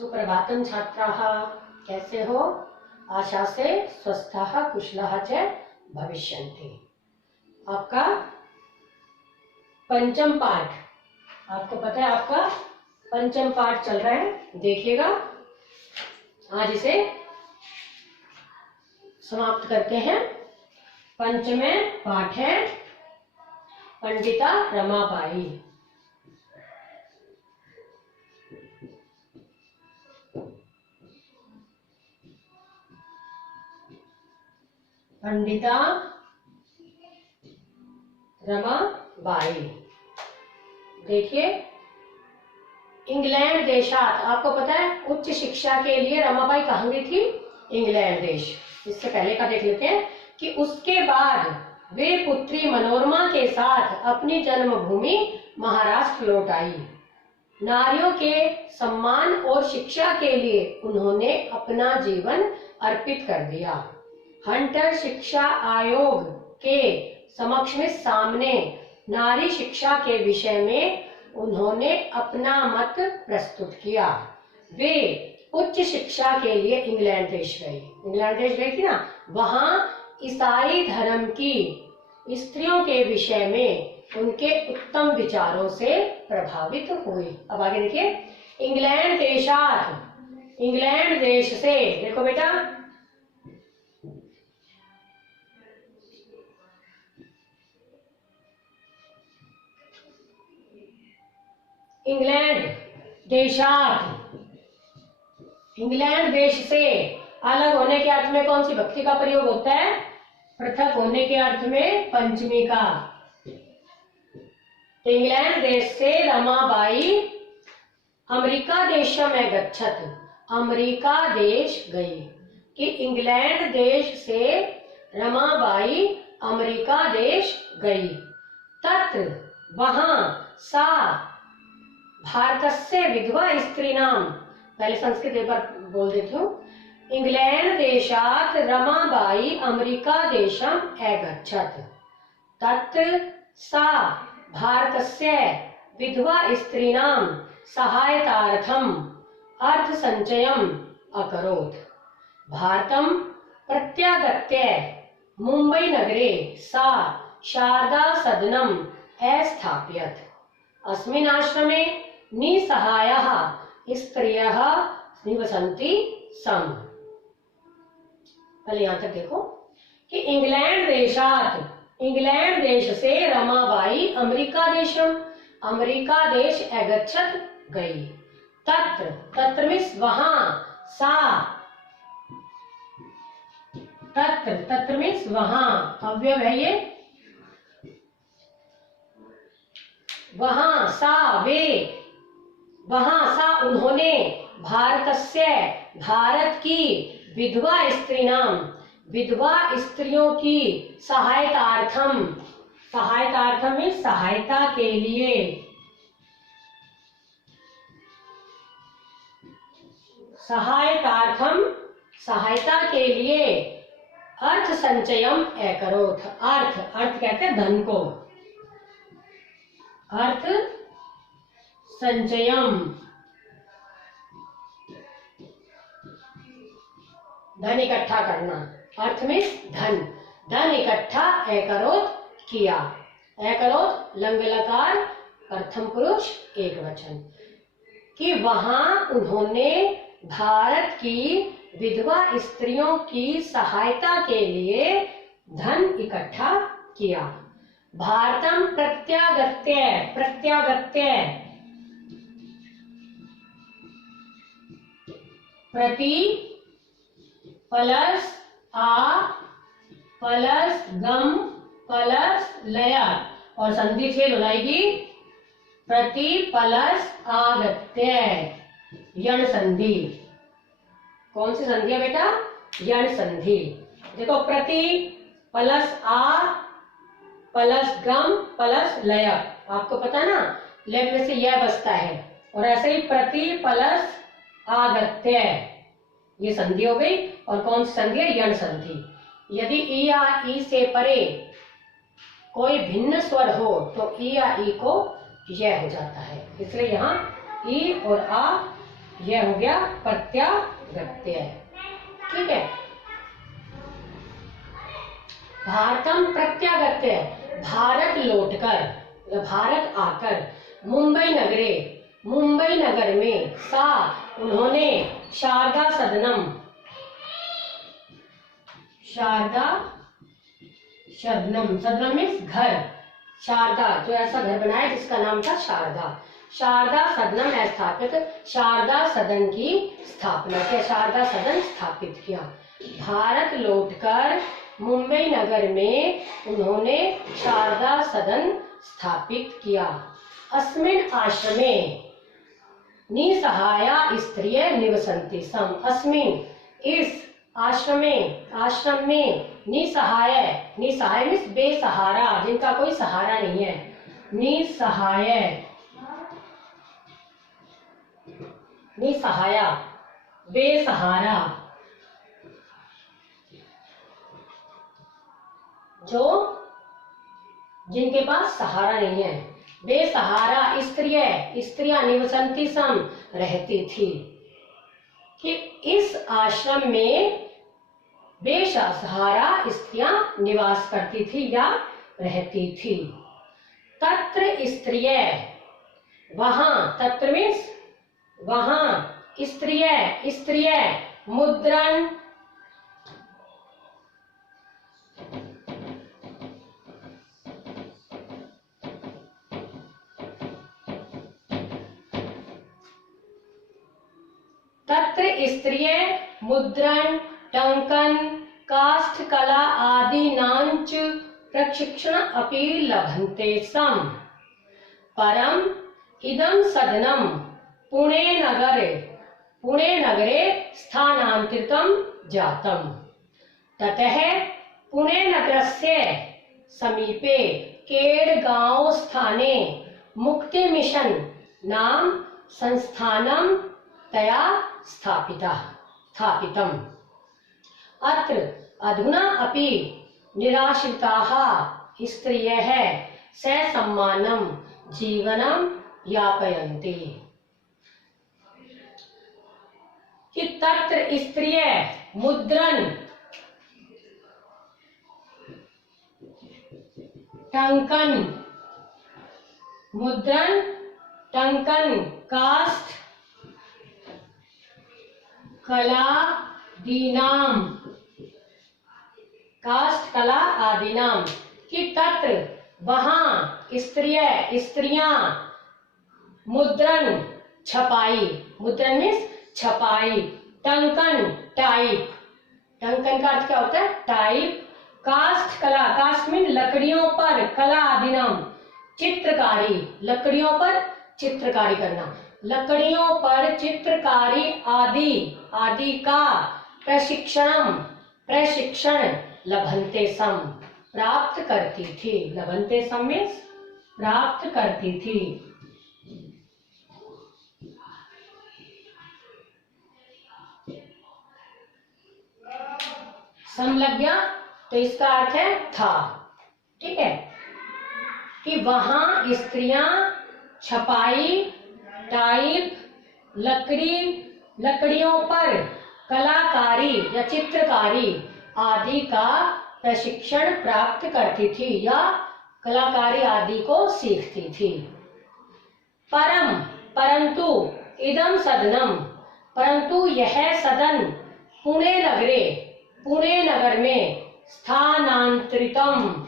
सुप्रभातं छात्राः, कैसे हो? आशा से स्वस्थः कुशलः च भविष्यन्ति। आपका पंचम पाठ, आपको पता है आपका पंचम पाठ चल रहा है, देखिएगा। आज इसे समाप्त करते हैं। पंचमे पाठ है पंडिता रमाबाई। पंडिता रमाबाई, देखिए, इंग्लैंड देशात, आपको पता है उच्च शिक्षा के लिए रमाबाई कहाँ गई थी? इंग्लैंड देश। इससे पहले का देख लेते हैं कि उसके बाद वे पुत्री मनोरमा के साथ अपनी जन्मभूमि महाराष्ट्र लौट आई। नारियों के सम्मान और शिक्षा के लिए उन्होंने अपना जीवन अर्पित कर दिया। हंटर शिक्षा आयोग के समक्ष में सामने नारी शिक्षा के विषय में उन्होंने अपना मत प्रस्तुत किया। वे उच्च शिक्षा के लिए इंग्लैंड देश गई। इंग्लैंड देश गई थी ना, वहां ईसाई धर्म की स्त्रियों के विषय में उनके उत्तम विचारों से प्रभावित हुई। अब आगे देखिए, इंग्लैंड देशात, इंग्लैंड देश से, देखो बेटा, इंग्लैंड देशात, इंग्लैंड देश से अलग होने के अर्थ में कौन सी भक्ति का प्रयोग होता है? पृथक होने के अर्थ में पंचमी का। तो इंग्लैंड देश से रमाबाई अमेरिका देश में गच्छत, अमेरिका देश गई। कि इंग्लैंड देश से रमाबाई अमेरिका देश गई। तत्र वहां सा भारतस्य विधवा स्त्री नाम, पहले संस्कृत एक बार बोल देती हूँ। इंग्लैंड देशात रमाबाई अमेरिका देशम अगच्छत। तत्र सा भारतस्य विधवा स्त्रीणां सहायतार्थम अर्थ संचयम अकरोत्। भारतं प्रत्यागत्य मुंबई नगरे सा शारदा सदनम अस्थापयत्। अस्मिन् आश्रमे निसहायाः स्त्रियः निवसन्ति स्म। पहले यहां तक देखो कि इंग्लैंड देशात, इंग्लैंड देश से रमाबाई अमेरिका देशम, अमेरिका देश अगच्छत गई। तत्र, तत्र मीन्स वहां, सा, तत्र, तत्र मीन्स वहां, अव्यय है ये, वहां सा, वे, वहां सा उन्होंने, भारतस्य भारत की, विधवा स्त्री नाम विधवा स्त्रियों की, सहायतार्थम, सहायतार्थम में सहायता के लिए, सहायतार्थम सहायता के लिए अर्थ संचयम अकरोत्। अर्थ, अर्थ कहते हैं धन को, अर्थ संचयम, धन इकट्ठा करना, अर्थ में धन, धन इकट्ठा अकरोत् किया। अकरोत् लंग लकार प्रथम पुरुष एक वचन। कि वहां उन्होंने भारत की विधवा स्त्रियों की सहायता के लिए धन इकट्ठा किया। भारतम प्रत्यागत्य, प्रत्यागत्य प्रति प्लस आ प्लस गम प्लस लया और संधि छेद हो जाएगी, प्रति प्लस आगत्य, यण संधि। कौन सी संधि है बेटा? यण संधि। देखो, प्रति प्लस आ प्लस गम प्लस लय, आपको पता है ना, लय में से यह बसता है। और ऐसे ही प्रति प्लस आगत्य, ये संधि हो गई। और कौन सी संधि है? यण संधि। यदि ई या ई से परे कोई भिन्न स्वर हो तो ई या ई को यह हो जाता है, इसलिए यहाँ ई और आ यह हो गया प्रत्यागत्य। ठीक है। भारतम प्रत्यागत्य, भारत लौटकर, भारत आकर, मुंबई नगरे, मुंबई नगर में, सा उन्होंने, शारदा सदनम, शारदा सदनम, सदनम मीन्स घर, शारदा जो ऐसा घर बनाया जिसका नाम था शारदा, शारदा सदनम स्थापित, शारदा सदन की स्थापना किया, शारदा सदन स्थापित किया। भारत लौटकर मुंबई नगर में उन्होंने शारदा सदन स्थापित किया। अस्मिन् आश्रमे निसहाया स्त्रिय निवसन्ति सम, अस्मिन् इस आश्रम में निसहाय, निसहाय मीन्स बेसहारा, जिनका कोई सहारा नहीं है, निसहाय, निसहाया बेसहारा, जो जिनके पास सहारा नहीं है, बेसहारा स्त्रियां निवसंती सम रहती थी, कि इस आश्रम में बेसहारा स्त्रियां निवास करती थी या रहती थी। तत्र स्त्रिय, वहां, तत्र मीन्स वहां, स्त्रिय मुद्रण, तत्र स्त्रिय मुद्रण, टंकन, काष्ठ कला आदि नांच प्रशिक्षण अपि लभन्ते सम, परम इदं सदनम पुणे नगरे स्थानांतरितं जातम, ततः पुणे नगरस्य समीपे केडगांव स्थाने मुक्ति मिशन नाम संस्थानम तया स्थापितम्। अत्र अधुना अपि निराश्रिताः स्त्रियः ससम्मानं जीवनं यापयन्ति। कि तत्र स्त्रिय मुद्रण, टंकन, काष्ठ कला आदिनाम, कि तत्र वहां स्त्रियां मुद्रण छपाई, मुद्रण मीन्स छपाई, टंकन टाइप, टंकन का अर्थ क्या होता है टाइप, काष्ठ कला, काष्ठ मीन लकड़ियों पर, कला आदिनाम चित्रकारी, लकड़ियों पर चित्रकारी करना, लकड़ियों पर चित्रकारी आदि का प्रशिक्षण लभन्ते सम प्राप्त करती थी, लभन्ते सम मीन्स प्राप्त करती थी। सम लग गया तो इसका अर्थ है था। ठीक है, कि वहां स्त्रियां छपाई, टाइप, लकड़ियों पर कलाकारी या चित्रकारी आदि का प्रशिक्षण प्राप्त करती थी या कलाकारी आदि को सीखती थी। परंतु इदम सदनम, परंतु यह सदन पुणे नगर में स्थानांतरितम,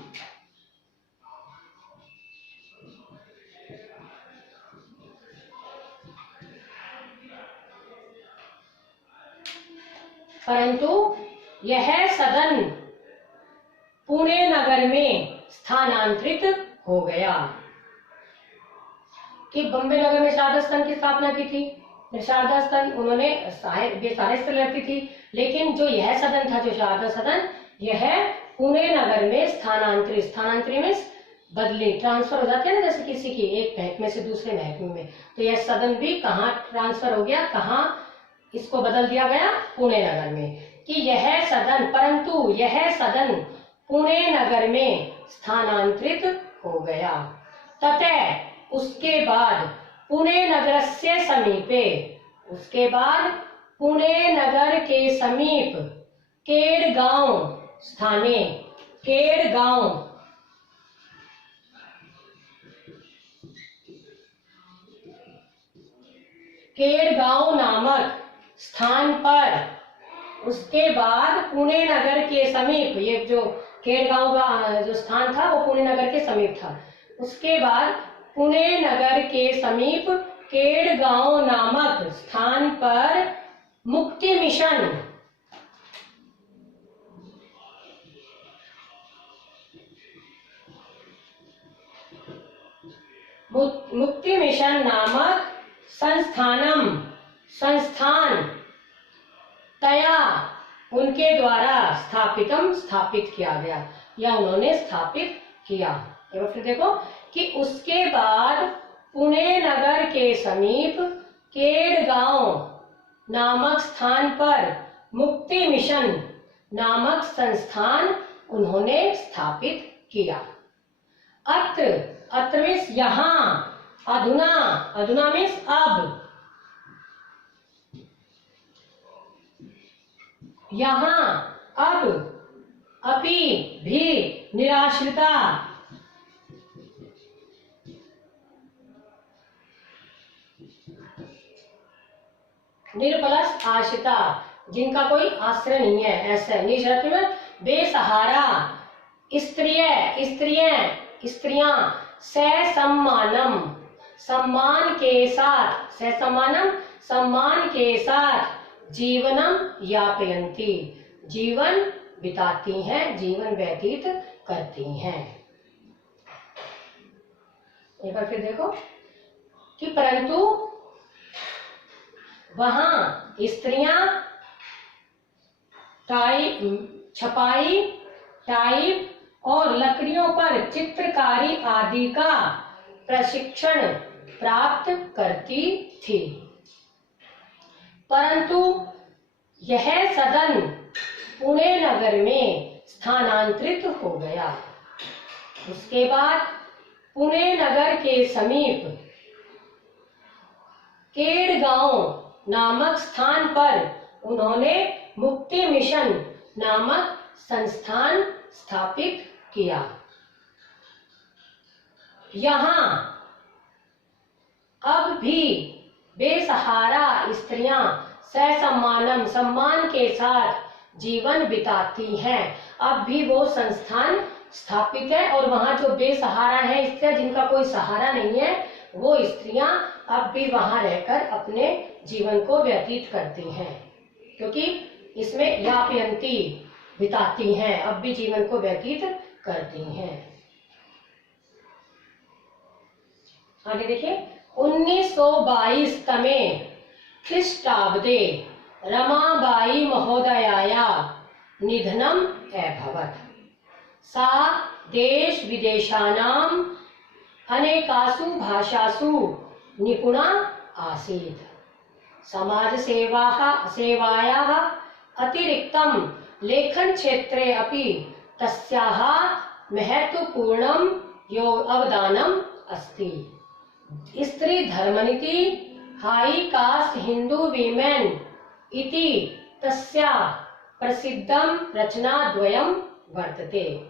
परंतु यह सदन पुणे नगर में स्थानांतरित हो गया। कि बम्बे नगर में शारदा सदन की स्थापना की थी, शारदा सदन उन्होंने बेसहारा स्त्री रहती थी, लेकिन जो यह सदन था, जो शारदा सदन, यह पुणे नगर में स्थानांतरित में बदली, ट्रांसफर हो जाती है ना, जैसे किसी की एक महकमे से दूसरे महकमे में, तो यह सदन भी कहाँ ट्रांसफर हो गया, कहाँ इसको बदल दिया गया, पुणे नगर में। कि यह सदन, परंतु यह सदन पुणे नगर में स्थानांतरित हो गया। ततः उसके बाद पुणे नगरस्य समीपे, उसके बाद पुणे नगर के समीप केड़गांव स्थाने, केड़गांव केड़गांव नामक स्थान पर, उसके बाद पुणे नगर के समीप, ये जो केड़गांव का जो स्थान था वो पुणे नगर के समीप था, उसके बाद पुणे नगर के समीप केड़गांव नामक स्थान पर मुक्ति मिशन, मुक्ति मिशन नामक संस्थान तया उनके द्वारा स्थापित किया गया, या उन्होंने स्थापित किया। एक बार फिर देखो कि उसके बाद पुणे नगर के समीप केड़गांव नामक स्थान पर मुक्ति मिशन नामक संस्थान उन्होंने स्थापित किया। अत्र मीन्स यहाँ, अधुना मीन्स अब, यहाँ अब, अपि भी, निराश्रिता, निर्बलस आश्रिता, जिनका कोई आश्रय नहीं है, ऐसा निराश्रित में बेसहारा स्त्रियां ससम्मानम, सम्मान के साथ जीवनम यापयन्ति, जीवन बिताती हैं, जीवन व्यतीत करती हैं। एक बार फिर देखो कि परंतु वहां स्त्रियां छपाई, टाइप और लकड़ियों पर चित्रकारी आदि का प्रशिक्षण प्राप्त करती थी, परंतु यह सदन पुणे नगर में स्थानांतरित हो गया। उसके बाद पुणे नगर के समीप केड़गांव नामक स्थान पर उन्होंने मुक्ति मिशन नामक संस्थान स्थापित किया। यहाँ अब भी बेसहारा स्त्रियां ससम्मानम, सम्मान के साथ जीवन बिताती हैं। अब भी वो संस्थान स्थापित है और वहाँ जो बेसहारा है, स्त्रियां जिनका कोई सहारा नहीं है, वो स्त्रियां अब भी वहाँ रहकर अपने जीवन को व्यतीत करती हैं, क्योंकि इसमें यापयंती, बिताती हैं, अब भी जीवन को व्यतीत करती हैं। आगे देखिए 1922 तमे ख्रीष्टाब्दे रमाबाई महोदयाया निधनम अभवत्। सा देश विदेशानां अनेकासु भाषासु निपुणा आसीत्। समाज सेवायाः अतिरिक्तं लेखन क्षेत्रे अपि तस्याः महत्वपूर्णं अवदानम् अस्ति। स्त्री धर्मनीति हाई कास्ट हिंदू वीमेन इति तस्या प्रसिद्धं रचनाद्वयं वर्तते।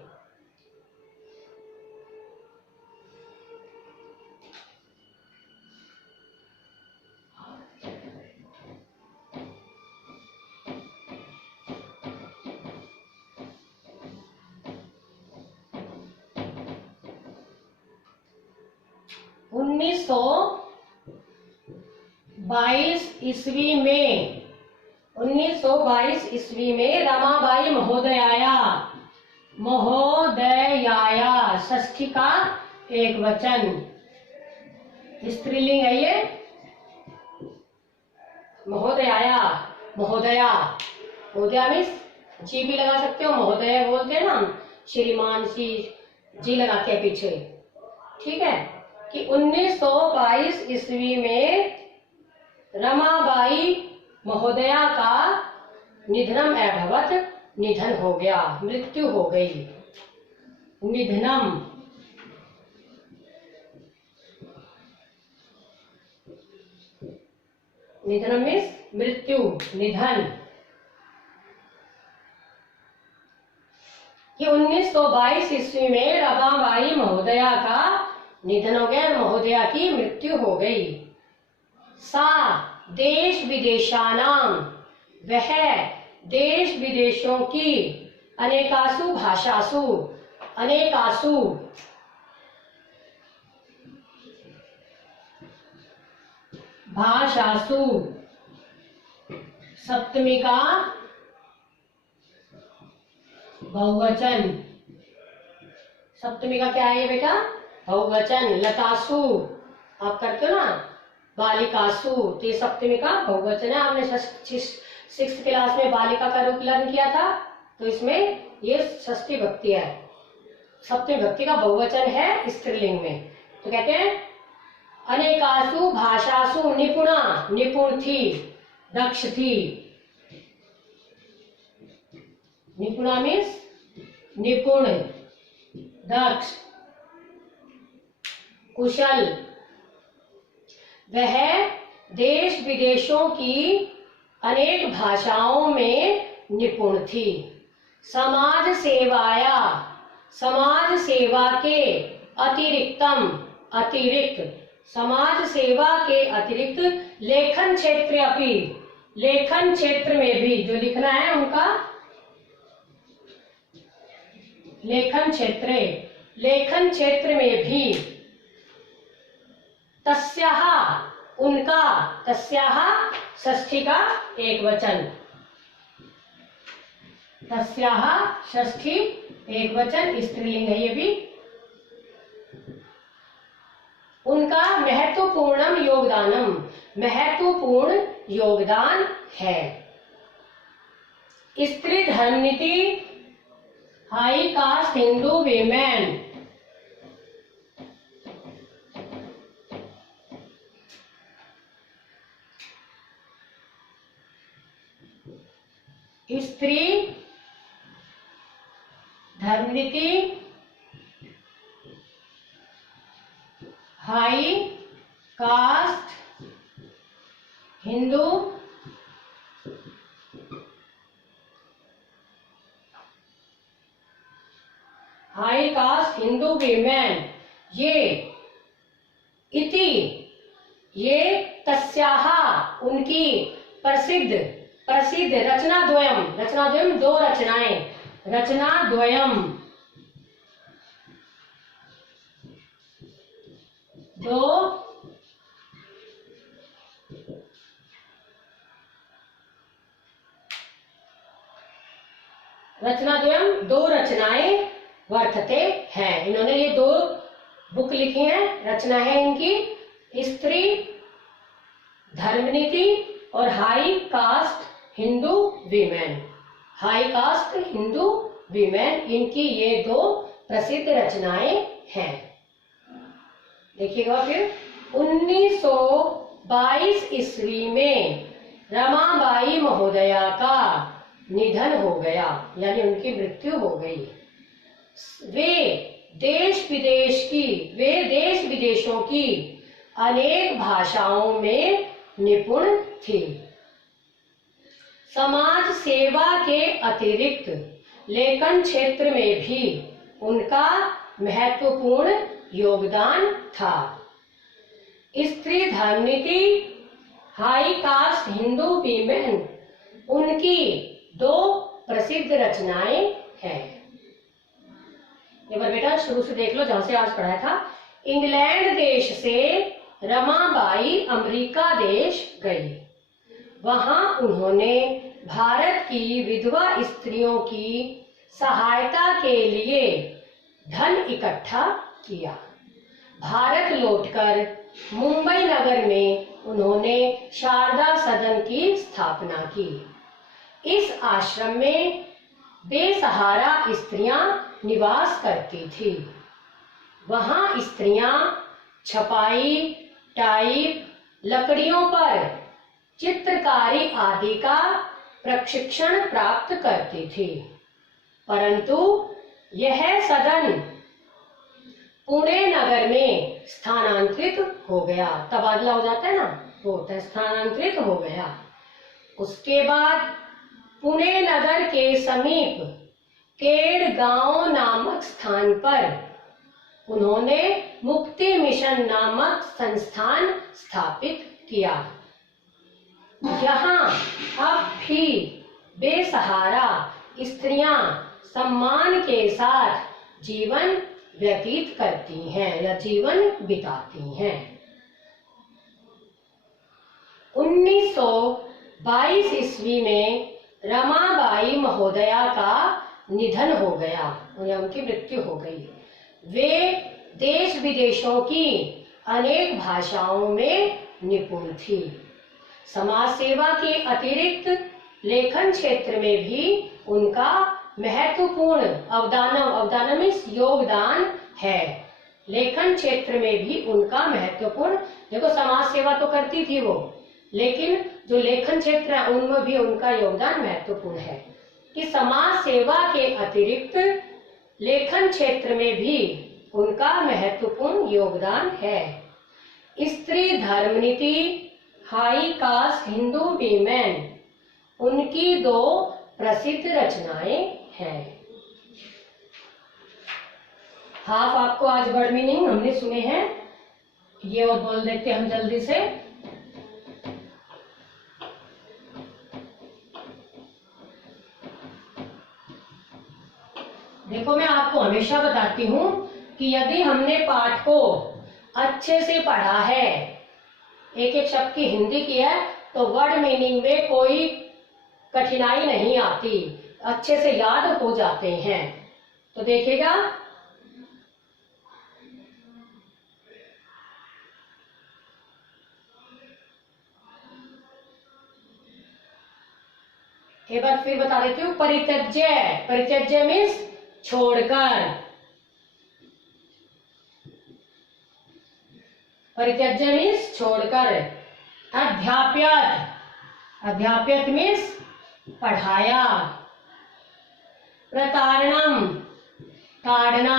उन्नीस सौ 1922 ईस्वी में रमाबाई महोदयाया षष्ठी का एक वचन, स्त्रीलिंग है ये, महोदया मीन्स जी भी लगा सकते हो, महोदय बोलते हैं ना हम, श्रीमान जी लगा के पीछे, ठीक है, कि 1922 ईस्वी में रमाबाई महोदया का निधनम अभवत्, निधन हो गया, मृत्यु हो गई। निधनम निधनम मीन्स मृत्यु, निधन, कि 1922 ईस्वी में रमाबाई महोदया का निधन हो गया, महोदया की मृत्यु हो गई। सा देश विदेशानाम, वह देश विदेशों की अनेकासु भाषासु, अनेकासु भाषासु, सप्तमी का बहुवचन, सप्तमी का क्या है बेटा? बहुवचन। लतासु आप करते हो ना, बालिकासु, तो ये सप्तमी का बहुवचन है। आपने 6th क्लास में बालिका का रूप लर्न किया था, तो इसमें ये षष्ठी भक्ति है, सप्तमी भक्ति का बहुवचन है स्त्रीलिंग में। तो कहते हैं अनेकासु भाषासु निपुणा, निपुण थी, दक्ष थी। निपुणा मीन्स निपुण, दक्ष, कुशल। वह देश विदेशों की अनेक भाषाओं में निपुण थी। समाज सेवाया, समाज सेवा के अतिरिक्तम, अतिरिक्त, समाज सेवा के अतिरिक्त लेखन क्षेत्र अपि, लेखन क्षेत्र में भी, जो लिखना है उनका लेखन क्षेत्र, लेखन क्षेत्र में भी तस्याः, उनका, तस्याः षष्ठी का एक वचन, तस्याः षष्ठी एक वचन, स्त्रीलिंग है ये भी। उनका महत्वपूर्णम योगदानम, महत्वपूर्ण योगदान है। स्त्री धर्मनीति, हाई कास्ट हिंदू वीमेन, स्त्री धर्मनीति, high caste Hindu high caste Hindu women, ये इति, ये तस्याः उनकी प्रसिद्ध, प्रसिद्ध रचना द्वयम, रचना द्वयम दो रचनाएं, रचना द्वयम दो रचना द्वयम दो रचनाएं वर्तते हैं। इन्होंने ये दो बुक लिखी हैं, रचना है इनकी स्त्री धर्मनीति और high caste Hindu women, high caste Hindu women, इनकी ये दो प्रसिद्ध रचनाएं हैं। देखिएगा फिर 1922 ईस्वी में रमाबाई महोदया का निधन हो गया, यानी उनकी मृत्यु हो गई। वे देश विदेशों की अनेक भाषाओं में निपुण थी। समाज सेवा के अतिरिक्त लेखन क्षेत्र में भी उनका महत्वपूर्ण योगदान था। स्त्री धर्मनीति, हाई कास्ट हिंदू वीमेन, उनकी दो प्रसिद्ध रचनाएं हैं। एक बार बेटा शुरू से देख लो, जहां से आज पढ़ाया था। इंग्लैंड देश से रमाबाई अमेरिका देश गई। वहां उन्होंने भारत की विधवा स्त्रियों की सहायता के लिए धन इकट्ठा किया। भारत लौटकर मुंबई नगर में उन्होंने शारदा सदन की स्थापना की। इस आश्रम में बेसहारा स्त्रियां निवास करती थी। वहां स्त्रियां छपाई, टाइप, लकड़ियों पर चित्रकारी आदि का प्रशिक्षण प्राप्त करती थी। परंतु यह सदन पुणे नगर में स्थानांतरित हो गया। तबादला हो जाता है ना, वो होता है स्थानांतरित हो गया। उसके बाद पुणे नगर के समीप केड़ गांव नामक स्थान पर उन्होंने मुक्ति मिशन नामक संस्थान स्थापित किया। यहाँ अब भी बेसहारा स्त्रियां सम्मान के साथ जीवन व्यतीत करती हैं या जीवन बिताती हैं। 1922 ईस्वी में रमाबाई महोदया का निधन हो गया या उनकी मृत्यु हो गई। वे देश विदेशों की अनेक भाषाओं में निपुण थी। समाज सेवा के अतिरिक्त लेखन क्षेत्र में भी उनका महत्वपूर्ण अवदान मीन्स योगदान है। लेखन क्षेत्र में भी उनका महत्वपूर्ण, देखो समाज सेवा तो करती थी वो, लेकिन जो लेखन क्षेत्र है उनमें भी उनका योगदान महत्वपूर्ण है कि समाज सेवा के अतिरिक्त लेखन क्षेत्र में भी उनका महत्वपूर्ण योगदान है। स्त्री धर्मनीति, हाई कास्ट हिंदू वीमेन, उनकी 2 प्रसिद्ध रचनाएं हैं। हाफ आपको आज वर्ड मीनिंग हमने सुने हैं, ये और बोल देते हम जल्दी से। देखो मैं आपको हमेशा बताती हूँ कि यदि हमने पाठ को अच्छे से पढ़ा है, एक एक शब्द की हिंदी की है, तो वर्ड मीनिंग में कोई कठिनाई नहीं आती, अच्छे से याद हो जाते हैं। तो देखिएगा, एक बार फिर बता देती हूँ। परित्यज्य, परित्यज्य मीन्स छोड़कर, परित्यज्य मीन्स छोड़कर। अध्याप्यत, अध्याप्यत मीन्स पढ़ाया। प्रतारणम, ताड़ना,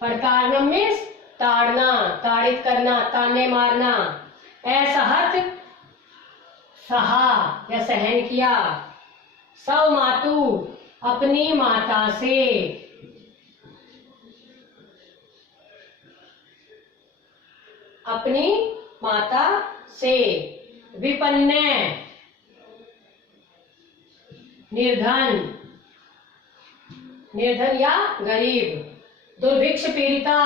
प्रतारणम मीन्स ताड़ना, ताड़ित करना, ताने मारना। असहत, सहा या सहन किया। सौ मातु, अपनी माता से। अपनी माता से। विपन्न, निर्धन, निर्धन या गरीब। दुर्भिक्ष पीड़िता,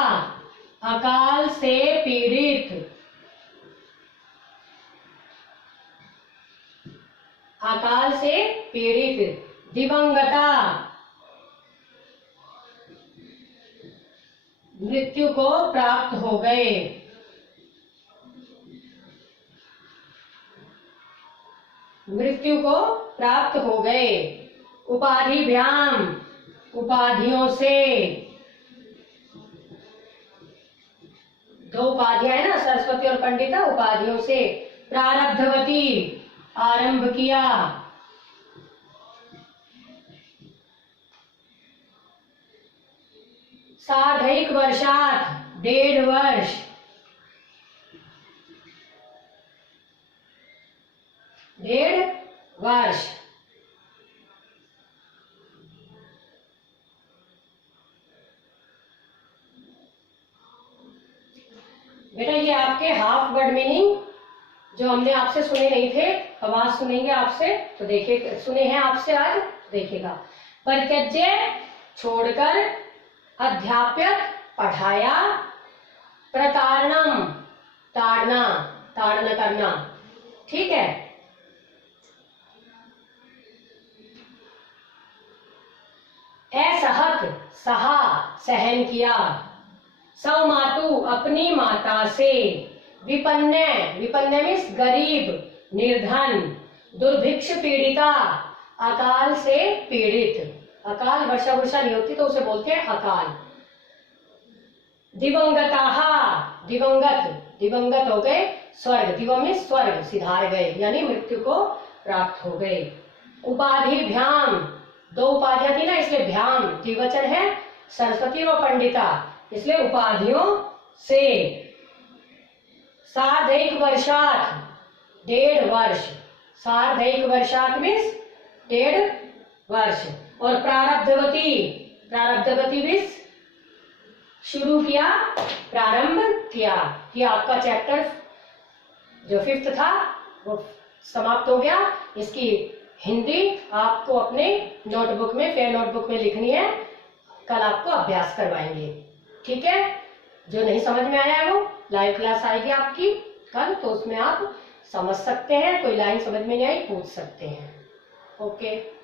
अकाल से पीड़ित, अकाल से पीड़ित। दिवंगता, मृत्यु को प्राप्त हो गए। मृत्यु को प्राप्त हो गए। उपाधिभ्याम, उपाधियों से। 2 उपाधियां है ना, सरस्वती और पंडिता, उपाधियों से। प्रारब्धवती, आरंभ किया। सार्धैक वर्षात, 1.5 वर्ष। डेढ़ वर्ष। बेटा ये आपके हाफ वर्ड मीनिंग जो हमने आपसे सुने नहीं थे, आवाज सुनेंगे आपसे, तो देखिए सुने हैं आपसे आज, देखिएगा। परित्यज्य, छोड़कर। अध्याप्यत, पढ़ाया। प्रतारणम, ताड़ना, ताड़ना करना, ठीक है। असहत, सहा, सहन किया। सौ मातु, अपनी माता से। विपन्न, विपन्न मीन्स गरीब, निर्धन। दुर्भिक्ष पीड़िता, अकाल से पीड़ित। अकाल वर्षा वर्षा नहीं होती तो उसे बोलते हैं अकाल। दिवंगताः, दिवंगत, दिवंगत हो गए। स्वर्ग, दिवम में स्वर्ग, सिधार गए यानी मृत्यु को प्राप्त हो गए। उपाधिभ्याम, 2 उपाधियां थी ना इसलिए भ्याम द्विवचन है। सरस्वती और पंडिता, इसलिए उपाधियों से। सार्धैक वर्षात, 1.5 वर्ष। सार्धैक वर्षात मीन्स 1.5 वर्ष। और प्रारब्धवती, प्रारब्धवती मीन्स शुरू किया, प्रारंभ किया। ये आपका चैप्टर जो 5th था वो समाप्त हो गया। इसकी हिंदी आपको अपने नोटबुक में, फेयर नोटबुक में लिखनी है। कल आपको अभ्यास करवाएंगे, ठीक है। जो नहीं समझ में आया है वो लाइव क्लास आएगी आपकी कल, तो उसमें आप समझ सकते हैं। कोई लाइन समझ में नहीं आई पूछ सकते हैं। ओके।